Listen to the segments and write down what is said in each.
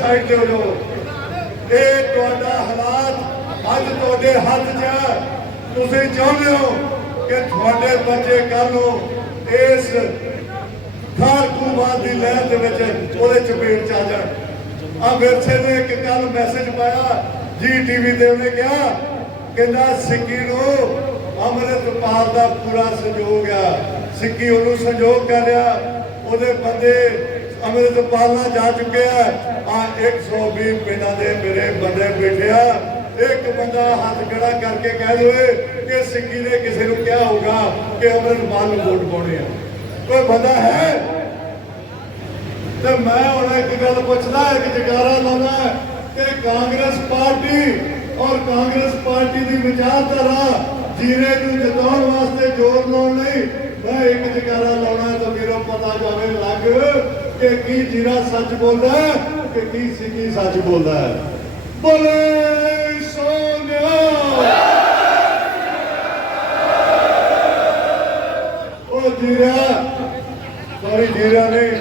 Side ਤੇ ਹੋ ਇਹ ਤੁਹਾਡਾ ਹਾਲਾਤ ਅੱਜ ਤੁਹਾਡੇ ਹੱਥ 'ਚ ਹੈ ਤੁਸੀਂ ਚਾਹੁੰਦੇ ਹੋ ਕਿ ਤੁਹਾਡੇ ਬੱਚੇ ਕੱਲ ਨੂੰ ਇਸ ਖਾਰਕੂਬਾਦ ਦੀ ਲਹਿਰ ਦੇ ਵਿੱਚ ਉਹਦੇ ਚਪੇਟ ਚ ਆ ਜਾਣ। ਆ ਵਿਰਸੇ ਨੇ ਇੱਕ ਕੱਲ ਮੈਸੇਜ ਪਾਇਆ ਜੀ ਟੀਵੀ ਤੇ ਉਹਨੇ ਕਿਹਾ, ਕਹਿੰਦਾ, ਸਿੱਕੀ ਨੂੰ ਅੰਮ੍ਰਿਤਪਾਲ ਦਾ ਪੂਰਾ ਸਹਿਯੋਗ ਆ। ਸਿੱਕੀ ਉਹਨੂੰ ਸਹਿਯੋਗ ਕਰ ਰਿਹਾ। ਉਹਦੇ ਬੰਦੇ ਅੰਮ੍ਰਿਤਪਾਲ ਨਾਲ ਜਾ ਚੁੱਕੇ ਆ। ਆ 120 ਪਿੰਡਾਂ ਦੇ ਮੇਰੇ ਬੰਦੇ ਬੈਠੇ ਆ। ਇੱਕ ਬੰਦਾ ਹੱਥ ਖੜਾ ਕਰਕੇ ਕਹਿ ਦੇਵੇ ਕਿ ਸਿੱਕੀ ਨੇ ਕਿਸੇ ਨੂੰ ਕਿਹਾ ਹੋਊਗਾ ਕਿ ਅੰਮ੍ਰਿਤਪਾਲ ਨੂੰ ਵੋਟ ਪਾਉਣੀ ਆ। ਕੋਈ ਬੰਦਾ ਹੈ? ਤੇ ਮੈਂ ਹੁਣ ਇੱਕ ਗੱਲ ਪੁੱਛਦਾ, ਇੱਕ ਜਗਾਰਾ ਲਾਉਣਾ ਕਿ ਕਾਂਗਰਸ ਪਾਰਟੀ ਔਰ ਕਾਂਗਰਸ ਪਾਰਟੀ ਦੀ ਵਿਚਾਰਧਾਰਾ ਜੀਰੇ ਨੂੰ ਜਿਤਾਉਣ ਵਾਸਤੇ ਜ਼ੋਰ ਲਾਉਣ ਲਈ ਮੈਂ ਇੱਕ ਜਗਾਰਾ ਲਾਉਣਾ ਪਤਾ ਜਾਵੇ ਲੱਗ, ਕਿ ਕੀ ਜੀਰਾ ਸੱਚ ਬੋਲਦਾ ਹੈ ਕਿ ਕੀ ਸਿੱਕੀ ਸੱਚ ਬੋਲਦਾ। ਹੈ ਬੋਲੇ ਸੋਨਿਆ। ਉਹ ਜੀਰਾ ਸੌਰੀ ਜੀਰਾ ਨਹੀਂ।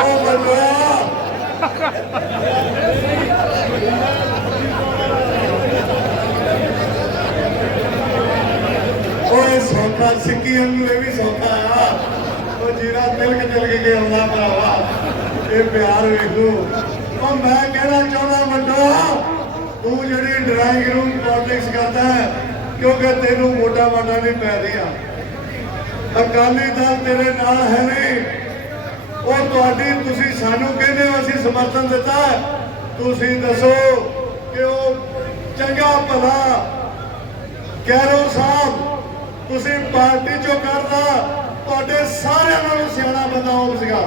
ਉਹ ਬੰਦਾ ਓਏ ਸੌਖਾ ਸਿੱਕੀ ਨੂੰ ਇਹ ਵੀ ਸੌਖਾ ਆ। ਉਹ ਜੀਰਾ ਤਿਲਕ ਤਿਲਕ ਕੇ ਆਉਂਦਾ ਭਰਾਵਾ। ਇਹ ਪਿਆਰ ਵੇਖ। ਉਹ ਮੈਂ ਕਹਿਣਾ ਚਾਹੁੰਦਾ ਵੱਡਾ, ਤੂੰ ਜਿਹੜੀ ਡਰਾਈਂਗ ਰੂਮ ਪੋਲਿਟਿਕਸ ਕਰਦਾ ਕਿਉਂਕਿ ਤੈਨੂੰ ਮੋਟਾ ਮਾਟਾ ਨਹੀਂ ਪੈ ਰਿਹਾ ਅਕਾਲੀ ਦਲ ਤੇਰੇ ਨਾਲ ਹੈ ਨਹੀਂ। ਉਹ ਤੁਹਾਡੀ ਤੁਸੀਂ ਸਾਨੂੰ ਕਹਿੰਦੇ ਹੋ, ਅਸੀਂ ਸਮਰਥਨ ਦਿੱਤਾ ਤੁਸੀਂ ਦੱਸੋ ਕਿ ਉਹ ਚੰਗਾ ਭਲਾ ਕੈਰੋ ਸਾਹਿਬ ਤੁਸੀਂ ਪਾਰਟੀ ਚੋਂ ਕਰਦਾ ਤੁਹਾਡੇ ਸਾਰਿਆਂ ਨਾਲੋਂ ਸਿਆਣਾ ਬੰਦਾ ਉਹ ਸੀਗਾ।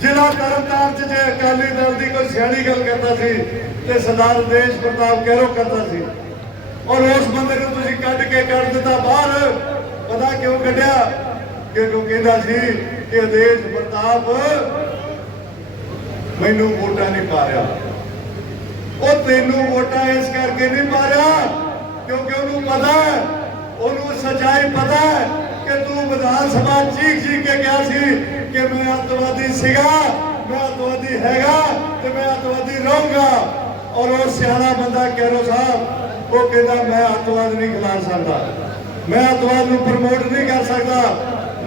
ਜ਼ਿਲ੍ਹਾ ਤਰਨਤਾਰਨ ਚ ਜੇ ਅਕਾਲੀ ਦਲ ਦੀ ਕੋਈ ਸਿਆਣੀ ਗੱਲ ਕਰਦਾ ਸੀ, ਤੇ ਸਰਦਾਰ ਦੇਸ਼ ਪ੍ਰਤਾਪ ਕੈਰੋ ਕਰਦਾ ਸੀ। ਔਰ ਉਸ ਬੰਦੇ ਨੂੰ ਤੁਸੀਂ ਕੱਢ ਕੇ ਕੱਢ ਦਿੱਤਾ ਬਾਹਰ। ਪਤਾ ਕਿਉਂ ਕੱਢਿਆ? ਕਿਉਂਕਿ ਕਹਿੰਦਾ ਸੀ ਕਿ ਦੇਸ਼ ਪ੍ਰਤਾਪ ਮੈਨੂੰ ਵੋਟਾਂ ਨਹੀਂ ਪਾ ਰਿਹਾ। ਉਹ ਤੈਨੂੰ ਵੋਟਾਂ ਇਸ ਕਰਕੇ ਨਹੀਂ ਪਾ ਰਿਹਾ, ਕਿਉਂਕਿ ਉਹਨੂੰ ਪਤਾ ਉਹਨੂੰ ਸੱਚਾਈ ਪਤਾ ਹੈ ਕਿ ਤੂੰ ਵਿਧਾਨ ਸਭਾ ਚੀਖ ਚੀਖ ਕੇ ਗਿਆ ਸੀ ਕਿ ਮੈਂ ਅੱਤਵਾਦੀ ਸੀਗਾ, ਮੈਂ ਅੱਤਵਾਦੀ ਹੈਗਾ ਤੇ ਮੈਂ ਅੱਤਵਾਦੀ ਰਹੂੰਗਾ। ਔਰ ਉਹ ਸਿਆਣਾ ਬੰਦਾ ਕੈਰੋ ਸਾਹਿਬ, ਉਹ ਕਹਿੰਦਾ, ਮੈਂ ਅੱਤਵਾਦ ਨਹੀਂ ਖਿਲਾ ਸਕਦਾ। ਮੈਂ ਅੱਤਵਾਦ ਨੂੰ ਪ੍ਰਮੋਟ ਨਹੀਂ ਕਰ ਸਕਦਾ।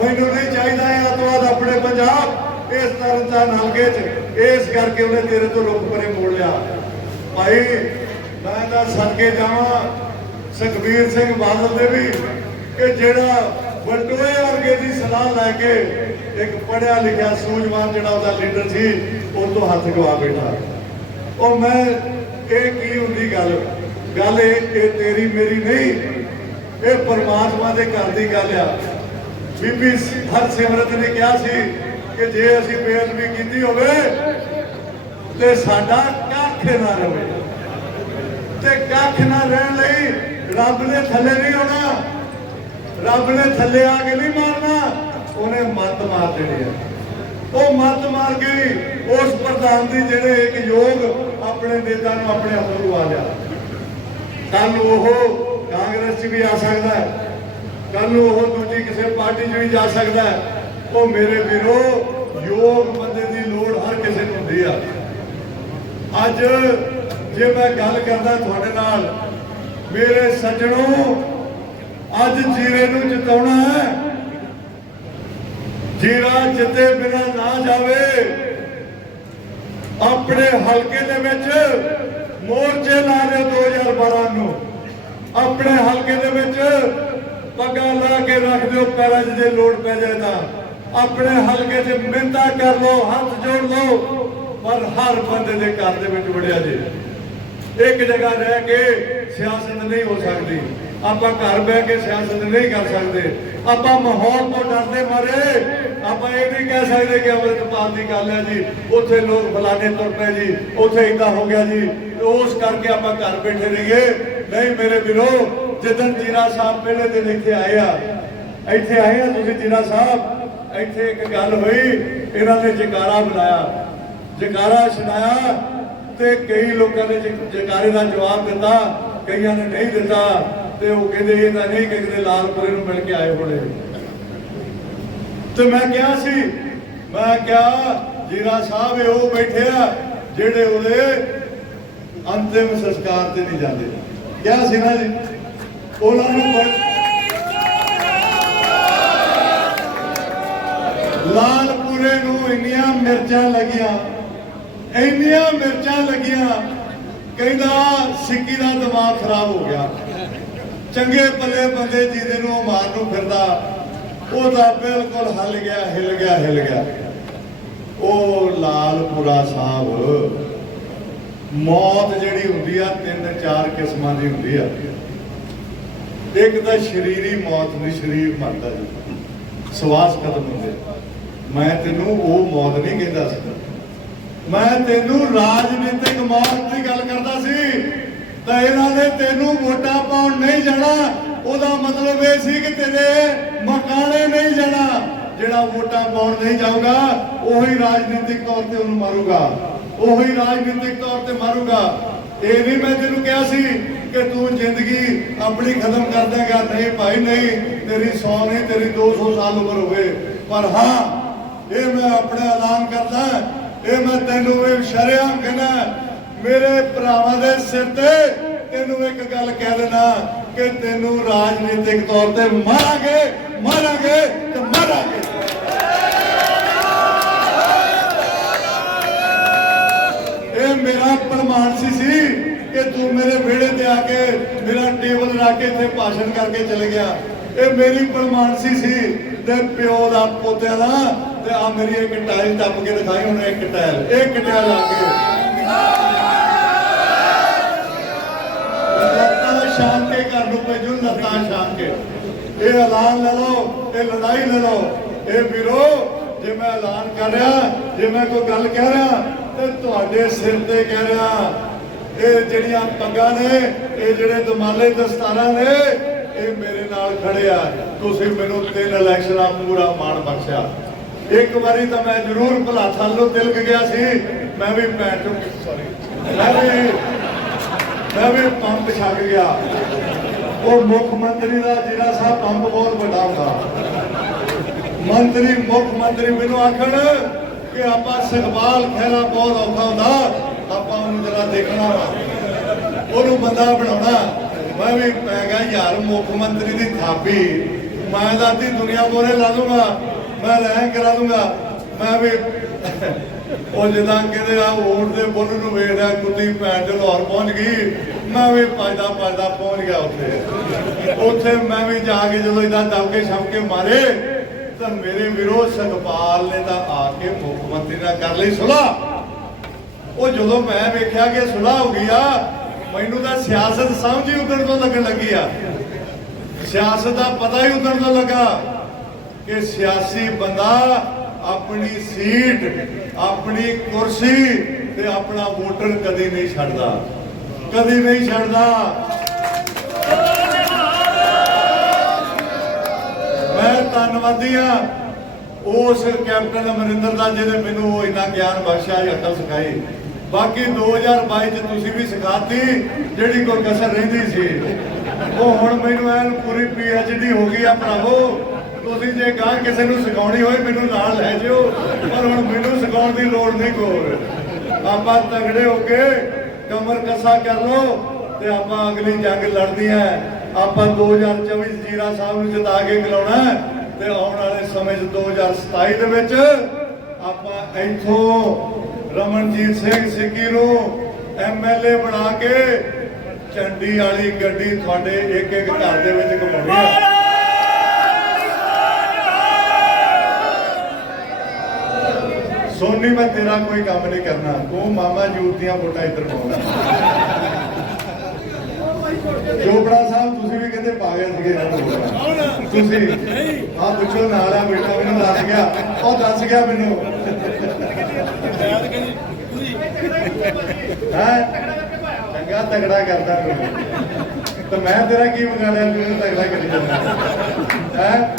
ਮੈਨੂੰ ਨਹੀਂ ਚਾਹੀਦਾ ਇਹ ਅੱਤਵਾਦ ਆਪਣੇ ਪੰਜਾਬ ਇਸ ਤਰ੍ਹਾਂ ਹਲਕੇ 'ਚ। ਇਸ ਕਰਕੇ ਉਹਨੇ ਤੇਰੇ ਤੋਂ ਰੁਕ ਪਰੇ ਮੋੜ ਲਿਆ। ਭਾਈ, ਮੈਂ ਤਾਂ ਸਦਕੇ ਜਾਵਾਂ। ਸੁਖਬੀਰ ਸਿੰਘ ਬਾਦਲ ਦੇ ਵੀ ਕਿ ਜਿਹੜਾ ਬਲਟੋਏ ਵਰਗੇ ਦੀ ਸਲਾਹ ਲੈ ਕੇ ਇੱਕ ਪੜਿਆ ਲਿਖਿਆ ਸੂਝਵਾਨ ਜਿਹੜਾ ਉਹਦਾ ਲੀਡਰ ਸੀ, ਉਹ ਤੋਂ ਹੱਥ ਗਵਾ ਬੈਠਾ। ਉਹ ਮੈਂ, ਇਹ ਕੀ ਹੁੰਦੀ ਗੱਲ? ਗੱਲ ਇਹ ਤੇਰੀ ਮੇਰੀ ਨਹੀਂ, ਇਹ ਪਰਮਾਤਮਾ ਦੇ ਘਰ ਦੀ ਗੱਲ ਆ। ਬੀਬੀ ਹਰਸਿਮਰਤ ਨੇ ਕਿਹਾ ਸੀ ਕਿ ਜੇ ਅਸੀਂ ਬੇਅਦਬੀ ਕੀਤੀ ਹੋਵੇ ਤੇ ਸਾਡਾ ਕੱਖ ਨਾ ਰਵੇ। ਤੇ ਕੱਖ ਨਾ ਰਹਿਣ ਲਈ ਰੱਬ ਨੇ ਥੱਲੇ ਨਹੀਂ ਆਉਣਾ। ਰੱਬ ਨੇ ਥੱਲੇ ਆ ਕੇ ਨਹੀਂ ਮਾਰਨਾ। ਉਹਨੇ ਮੱਤ ਮਾਰ ਦੇਣੀ ਆ ਉਹ ਮੱਤ ਮਾਰ ਕੇ ਉਸ ਪ੍ਰਧਾਨ ਦੀ ਜਿਹੜੇ ਇੱਕ ਯੋਗ ਆਪਣੇ ਨੇਤਾ ਨੂੰ ਆਪਣੇ ਹੱਥੋਂ ਲਵਾ ਲਿਆ। ਕੱਲ ਉਹ ਕਾਂਗਰਸ 'ਚ ਵੀ ਆ ਸਕਦਾ ਹੈ। ਕੱਲ ਉਹ ਦੂਜੀ ਕਿਸੇ ਪਾਰਟੀ 'ਚ ਵੀ ਜਾ ਸਕਦਾ ਹੈ। ਉਹ ਮੇਰੇ ਵੀਰੋ, ਯੋਗ ਬੰਦੇ ਦੀ ਲੋੜ ਹਰ ਕਿਸੇ ਨੂੰ ਹੁੰਦੀ ਆ। ਅੱਜ ਜੇ ਮੈਂ ਗੱਲ ਕਰਦਾ ਤੁਹਾਡੇ ਨਾਲ ਮੇਰੇ ਸੱਜਣੋ, ਅੱਜ ਜੀਰੇ ਨੂੰ ਜਿਤਾਉਣਾ ਹੈ। ਜੀਰਾ ਜਿੱਤੇ ਬਿਨਾ ਨਾ ਜਾਵੇ। ਆਪਣੇ ਹਲਕੇ ਦੇ ਵਿੱਚ ਮੋਰਚੇ ਲਾ ਦਿਓ 2012 ਨੂੰ। ਆਪਣੇ ਹਲਕੇ ਦੇ ਵਿੱਚ ਪੱਗਾਂ ਲਾ ਕੇ ਰੱਖ ਦਿਓ ਪੈਰਾਂ 'ਚ ਜੇ ਲੋੜ ਪੈ ਜਾਏ ਤਾਂ। ਆਪਣੇ ਹਲਕੇ 'ਚ ਮਿੰਤਾ ਕਰ ਲਓ, ਹੱਥ ਜੋੜ ਲਓ, ਪਰ ਹਰ ਬੰਦੇ ਦੇ ਘਰ ਦੇ ਵਿੱਚ ਵੜਿਆ ਜੇ। ਇੱਕ ਜਗ੍ਹਾ ਰਹਿ ਕੇ ਸਿਆਸਤ ਨਹੀਂ ਹੋ ਸਕਦੀ। ਆਪਾਂ ਘਰ ਬਹਿ ਕੇ ਸਿਆਸਤ ਨਹੀਂ ਕਰ ਸਕਦੇ। ਆਪਾਂ ਮਾਹੌਲ ਤੋਂ ਡਰਦੇ ਮਾਰੇ। ਆਪਾਂ ਇਹ ਨਹੀਂ ਕਹਿ ਸਕਦੇ ਕਿ ਅੰਮ੍ਰਿਤਪਾਲ ਦੀ ਗੱਲ ਹੈ ਜੀ। ਉੱਥੇ ਲੋਕ ਫਲਾਣੇ ਤੁਰ ਪਏ ਜੀ। ਉੱਥੇ ਇਦਾਂ ਹੋ ਗਿਆ ਜੀ। ਉਸ ਕਰਕੇ ਆਪਾਂ ਘਰ ਬੈਠੇ ਰਹੀਏ। ਨਹੀਂ ਮੇਰੇ ਵੀਰੋ, ਜਿੱਦਣ ਜੀਰਾ ਸਾਹਿਬ ਪਹਿਲੇ ਦਿਨ ਇੱਥੇ ਆਏ ਆ, ਇੱਥੇ ਆਏ ਆ ਤੁਸੀਂ ਜੀਰਾ ਸਾਹਿਬ। ਇੱਥੇ ਇੱਕ ਗੱਲ ਹੋਈ, ਇਹਨਾਂ ਨੇ ਜਕਾਰਾ ਬੁਲਾਇਆ ਜਕਾਰਾ ਸੁਣਾਇਆ ਤੇ ਕਈ ਲੋਕਾਂ ਨੇ ਜਕਾਰੇ ਦਾ ਜਵਾਬ ਦਿੱਤਾ, ਕਈਆਂ ਨੇ ਨਹੀਂ ਦਿੱਤਾ, ਤੇ ਉਹ ਕਹਿੰਦੇ ਇਹ ਤਾਂ ਨਹੀਂ ਕਿ ਕਿਤੇ ਲਾਲਪੁਰੇ ਨੂੰ ਮਿਲ ਕੇ ਆਏ ਹੋਣੇ। ਤੇ ਮੈਂ ਕਿਹਾ ਸੀ, ਮੈਂ ਕਿਹਾ, ਜੀਰਾ ਸਾਹਿਬ ਉਹ ਬੈਠੇ ਆ ਜਿਹੜੇ ਉਹਦੇ ਅੰਤਿਮ ਸੰਸਕਾਰ ਤੇ ਨਹੀਂ ਜਾਂਦੇ। ਕਿਹਾ ਸੀ ਨਾ ਜੀ, ਉਹਨਾਂ ਨੂੰ ਬੜ- ਲਾਲਪੁਰੇ ਨੂੰ ਇੰਨੀਆਂ ਮਿਰਚਾਂ ਲੱਗੀਆਂ। ਇੰਨੀਆਂ ਮਿਰਚਾਂ ਲੱਗੀਆਂ, ਕਹਿੰਦਾ ਸਿੱਕੀ ਦਾ ਦਿਮਾਗ ਖਰਾਬ ਹੋ ਗਿਆ। ਚੰਗੇ ਭਲੇ ਬੰਦੇ ਜਿਹਦੇ ਨੂੰ ਮਾਰ ਨੂੰ ਫਿਰਦਾ ਉਹ ਤਾਂ ਬਿਲਕੁਲ ਹੱਲ ਗਿਆ, ਹਿਲ ਗਿਆ ਹਿਲ ਗਿਆ। ਉਹ ਲਾਲਪੁਰਾ ਸਾਹਿਬ, ਮੌਤ ਜਿਹੜੀ ਹੁੰਦੀ ਆ, ਤਿੰਨ ਚਾਰ ਕਿਸਮਾਂ ਦੀ ਹੁੰਦੀ ਆ। ਇੱਕ ਤਾਂ ਸ਼ਰੀਰੀ ਮੌਤ ਨਹੀਂ, ਸਰੀਰ ਮਰਦਾ ਜੀ। ਸਵਾਸ ਖਤਮ ਹੁੰਦੇ। ਮੈਂ ਤੈਨੂੰ ਉਹ ਮੌਤ ਨਹੀਂ ਕਹਿੰਦਾ ਸੀ। ਮੈਂ ਤੈਨੂੰ ਰਾਜਨੀਤਿਕ ਮੌਤ ਦੀ ਗੱਲ ਕਰਦਾ ਸੀ, ਤਾਂ ਇਹਨਾਂ ਨੇ ਤੈਨੂੰ ਵੋਟਾਂ ਪਾਉਣ ਨਹੀਂ ਜਾਣਾ। ਉਹਦਾ ਮਤਲਬ ਇਹ ਸੀ ਕਿ ਤੇਰੇ ਮਕਾਨੇ ਨਹੀਂ ਜਾਣਾ। ਜਿਹੜਾ ਵੋਟਾਂ ਪਾਉਣ ਨਹੀਂ ਜਾਊਗਾ, ਉਹੀ ਰਾਜਨੀਤਿਕ ਤੌਰ ਤੇ ਉਹਨੂੰ ਮਾਰੂਗਾ। ਉਹੀ ਰਾਜਨੀਤਿਕ ਤੌਰ ਤੇ ਮਾਰੂਗਾ। ਇਹ ਨਹੀਂ ਮੈਂ ਤੈਨੂੰ ਕਿਹਾ ਸੀ ਕਿ ਤੂੰ ਜ਼ਿੰਦਗੀ ਆਪਣੀ ਖਤਮ ਕਰ ਦੇਗਾ। ਨਹੀਂ ਭਾਈ, ਨਹੀਂ, ਤੇਰੀ 100 ਨਹੀਂ, ਤੇਰੀ 200 ਸਾਲ ਉਮਰ ਹੋਵੇ। ਪਰ ਹਾਂ, ਇਹ ਮੈਂ ਆਪਣੇ ਐਲਾਨ ਕਰਦਾ ਇਹ ਮੈਂ ਤੈਨੂੰ ਵੀ ਸ਼ਰਿਆਮ ਕਹਿੰਦਾ ਮੇਰੇ ਭਰਾਵਾਂ ਦੇ ਸਿਰ ਤੇ ਤੈਨੂੰ ਇੱਕ ਗੱਲ ਕਹਿ ਦੇਣਾ ਕਿ ਤੈਨੂੰ ਰਾਜਨੀਤਿਕ ਤੌਰ ਤੇ ਮਾਰਾਂਗੇ ਮਾਰਾਂਗੇ ਤੇ ਮਾਰਾਂਗੇ। ਇਹ ਮੇਰਾ ਪ੍ਰਮਾਣ ਸੀ ਸੀ ਕਿ ਤੂੰ ਮੇਰੇ ਵਿਹੜੇ ਤੇ ਆ ਕੇ ਮੇਰਾ ਟੇਬਲ ਰੱਖ ਕੇ ਇੱਥੇ ਭਾਸ਼ਣ ਕਰਕੇ ਚਲੇ ਗਿਆ। ਇਹ ਮੇਰੀ ਪ੍ਰਮਾਣਸੀ ਸੀ ਤੇ ਪਿਓ ਦਾ ਪੋਤਿਆਂ ਦਾ ਤੇ ਆ ਮੇਰੀ ਇੱਕ ਟਾਇਲ ਟੱਪ ਕੇ ਦਿਖਾਈ ਉਹਨੇ ਇੱਕ ਟਾਇਲ ਇੱਕ ਟਾਇਲ ਆ ਕੇ। ਲੱਤਾਂ ਸ਼ਾਨ ਕੇ ਘਰ ਨੂੰ ਭੇਜੂ, ਲੱਤਾਂ ਸ਼ਾਨ ਕੇ ਇਹ ਐਲਾਨ ਲੈ ਲਓ, ਇਹ ਲੜਾਈ ਲੈ ਲਓ। ਇਹ ਵੀਰੋ, ਜੇ ਮੈਂ ਐਲਾਨ ਕਰ ਰਿਹਾ, ਜੇ ਮੈਂ ਕੋਈ ਗੱਲ ਕਹਿ ਰਿਹਾ, ਤੇ ਤੁਹਾਡੇ ਸਿਰ ਤੇ ਕਹਿ ਰਿਹਾ, ਇਹ ਜਿਹੜੀਆਂ ਪੱਗਾਂ ਨੇ, ਇਹ ਜਿਹੜੇ ਦਮਾਲੇ ਦਸਤਾਰਾਂ ਨੇ, ਇਹ ਮੇਰੇ ਨਾਲ ਖੜੇ ਆ। ਤੁਸੀਂ ਮੈਨੂੰ ਤਿੰਨ ਇਲੈਕਸ਼ਨਾਂ ਪੂਰਾ ਮਾਣ ਬਖਸ਼ਿਆ। ਇੱਕ ਵਾਰੀ ਤਾਂ ਮੈਂ ਜ਼ਰੂਰ ਭਲਾ ਥੱਲੋਂ ਤਿਲਕ ਗਿਆ ਸੀ। ਮੈਂ ਵੀ ਪੈਂਟ ਸੌਰੀ ਮੈਂ ਵੀ ਮੈਂ ਵੀ ਪੰਪ ਛੱਡ ਗਿਆ। ਉਹ ਮੁੱਖ ਮੰਤਰੀ ਦਾ ਜਿਹੜਾ ਸਾਹਿਬ ਪੰਪ ਬਹੁਤ ਵੱਡਾ ਹੁੰਦਾ। ਮੰਤਰੀ, ਮੁੱਖ ਮੰਤਰੀ ਮੈਨੂੰ ਆਖਣ ਕਿ ਆਪਾਂ ਸੁਖਪਾਲ ਖਹਿਰਾ ਬਹੁਤ ਔਖਾ ਹੁੰਦਾ। ਆਪਾਂ ਉਹਨੂੰ ਜਰਾ ਦੇਖਣਾ ਵਾ। ਉਹਨੂੰ ਬੰਦਾ ਬਣਾਉਣਾ। ਮੈਂ ਵੀ ਪੈ ਗਿਆ ਯਾਰ ਮੁੱਖ ਮੰਤਰੀ ਦੀ ਥਾਪੀ। ਮੈਂ ਦਾਦੀ ਅੱਧੀ ਦੁਨੀਆ ਮੋਰੇ ਲਾ ਦੂੰਗਾ ਮੈਂ ਰਹਿ ਕਰਾ ਦੂੰਗਾ। ਮੈਂ ਵੀ ਉਹ ਜਿੱਦਾਂ ਕਹਿੰਦੇ ਆ, ਊਂਟ ਦੇ ਬੁੱਲ ਨੂੰ ਵੇਖਦਾ, ਕੁੱਤੀ ਭੈਣ ਚ ਲਾਹੌਰ ਪਹੁੰਚ ਗਈ। ਮੈਂ ਵੀ ਭੱਜਦਾ ਭੱਜਦਾ ਪਹੁੰਚ ਗਿਆ ਉੱਥੇ। ਉੱਥੇ ਮੈਂ ਵੀ ਜਾ ਕੇ ਜਦੋਂ ਇਦਾਂ ਦਬ ਕੇ ਮਾਰੇ, ਤਾਂ ਮੇਰੇ ਵਿਰੋਧ ਸੁਖਪਾਲ ਨੇ ਤਾਂ ਆ ਕੇ ਮੁੱਖ ਮੰਤਰੀ ਨਾਲ ਕਰ ਲਈ ਸੁਲਾ। ਉਹ ਜਦੋਂ ਮੈਂ ਵੇਖਿਆ ਕਿ ਸੁਲਾ ਹੋ ਗਈ ਆ, ਮੈਨੂੰ ਤਾਂ ਸਿਆਸਤ ਸਮਝ ਹੀ ਉਦੋਂ ਤੋਂ ਲੱਗਣ ਲੱਗੀ ਆ। ਸਿਆਸਤ ਦਾ ਪਤਾ ਹੀ ਉਦੋਂ ਤੋਂ ਲੱਗਾ। ਕਿ ਸਿਆਸੀ ਬੰਦਾ ਆਪਣੀ ਸੀਟ, ਆਪਣੀ ਕੁਰਸੀ ਤੇ ਆਪਣਾ ਵੋਟਰ ਕਦੇ ਨਹੀਂ ਛੱਡਦਾ। ਕਦੇ ਨਹੀਂ ਛੱਡਦਾ। ਮੈਂ ਧੰਨਵਾਦੀ ਆ ਉਸ ਕੈਪਟਨ ਅਮਰਿੰਦਰ ਦਾ ਜਿਹਨੇ ਮੈਨੂੰ ਉਹ ਇੰਨਾ ਗਿਆਨ ਬਖਸ਼ਿਆ, ਇਹ ਅਕਲ ਸਿਖਾਈ। ਬਾਕੀ 2022 ਚ ਤੁਸੀਂ ਵੀ ਸਿਖਾਤੀ, ਜਿਹੜੀ ਕੋਈ ਕਸਰ ਰਹਿੰਦੀ ਸੀ। ਉਹ ਹੁਣ ਮੈਨੂੰ ਐਨ ਪੂਰੀ ਡੀ ਹੋ ਗਈ ਆ ਭਰਾਵੋ। ਤੁਸੀਂ ਜੇ ਗਾਂ ਕਿਸੇ ਨੂੰ ਸਿਖਾਉਣੀ ਹੋਏ, ਮੈਨੂੰ ਨਾਲ ਲੈ ਜਿਓ, ਪਰ ਹੁਣ ਮੈਨੂੰ ਸਿਖਾਉਣ ਦੀ ਲੋੜ ਨਹੀਂ ਕੋਈ ਆਪਾਂ ਤਗੜੇ ਹੋ ਕੇ ਕਮਰ ਕੱਸਾ ਕਰ ਲਓ ਤੇ ਆਪਾਂ ਅਗਲੀ ਜੰਗ ਲੜਨੀ ਹੈ। ਆਪਾਂ 2024 ਜੀਰਾ ਸਾਹਿਬ ਨੂੰ ਜਿਤਾ ਕੇ ਖਿਲਾਉਣਾ ਤੇ ਆਉਣ ਵਾਲੇ ਸਮੇਂ 'ਚ 2027 ਦੇ ਵਿੱਚ ਆਪਾਂ ਇੱਥੋਂ ਰਮਨਜੀਤ ਸਿੰਘ ਸਿੱਕੀ ਨੂੰ ਐਮਐਲਏ ਬਣਾ ਕੇ ਚੰਡੀ ਵਾਲੀ ਗੱਡੀ ਤੁਹਾਡੇ ਇੱਕ ਇੱਕ ਘਰ ਦੇ ਵਿੱਚ ਘੁਮਾਉਣੀ ਹੈ। ਸੋਨੀ ਮੈਂ ਤੇਰਾ ਕੋਈ ਕੰਮ ਨਹੀਂ ਕਰਨਾ। ਤੂੰ ਮਾਮਾ ਜੂਤ ਦੀਆਂ ਵੋਟਾਂ ਇੱਧਰ ਪਾਉਣਾ। ਚੋਪੜਾ ਸਾਹਿਬ ਤੁਸੀਂ ਵੀ ਕਹਿੰਦੇ ਪਾ ਗਏ ਸੀਗੇ ਤੁਸੀਂ। ਆ ਪੁੱਛੋ ਨਾਲ ਆ ਬੇਟਾ ਮੈਨੂੰ ਦੱਸ ਗਿਆ। ਉਹ ਦੱਸ ਗਿਆ ਮੈਨੂੰ। ਹੈ? ਚੰਗਾ ਤਗੜਾ ਕਰਦਾ ਤੂੰ ਤੇ ਮੈਂ ਤੇਰਾ ਕੀ ਵਿਗਾੜਿਆ? ਤੂੰ ਤਗੜਾ ਕਰੀ ਜਾਂਦਾ। ਹੈ?